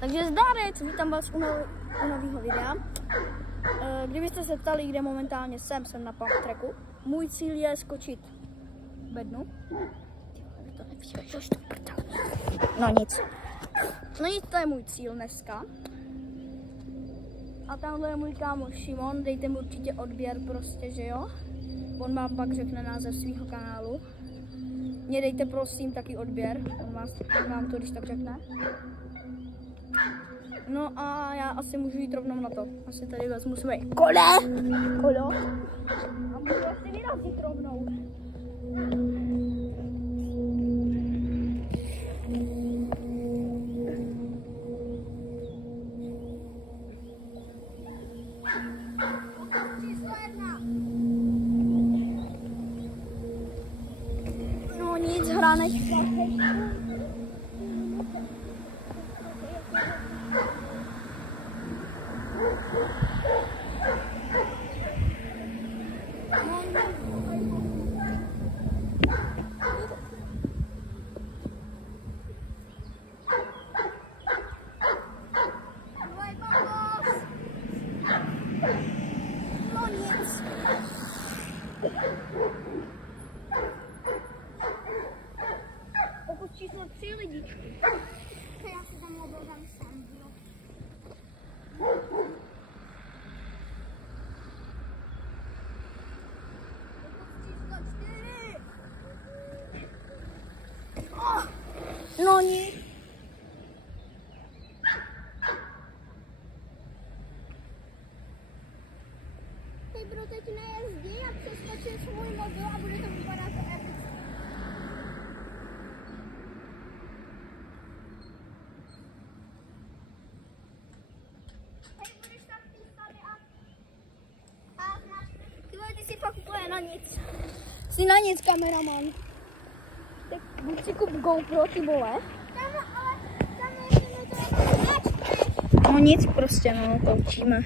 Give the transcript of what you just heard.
Takže zdárec, vítám vás u nového videa. Kdybyste se ptali, kde momentálně jsem na pump tracku. Můj cíl je skočit bednu. No nic, to je můj cíl dneska. A tamhle je můj kámoš Šimon, dejte mu určitě odběr prostě, že jo? On vám pak řekne název svého kanálu. Mě dejte prosím taky odběr, on vám to když tak řekne. No a já asi můžu jít rovnou na to. Asi tady vezmu své kolo a můžu asi vyrazit rovnou. No nic, hranečka. Pokus číslo 3 lidičky. Já si tam obrovám sám, jo. Pokus číslo 4. Oh, no nic. Hej bro, teď nejezdí a přeskočím svůj mobil a bude to vypadat epicky. Ty jsi fakt úplně na nic. Jsi na nic, kameraman. Tak buď si kup GoPro, ty vole. No nic prostě, no, to učíme.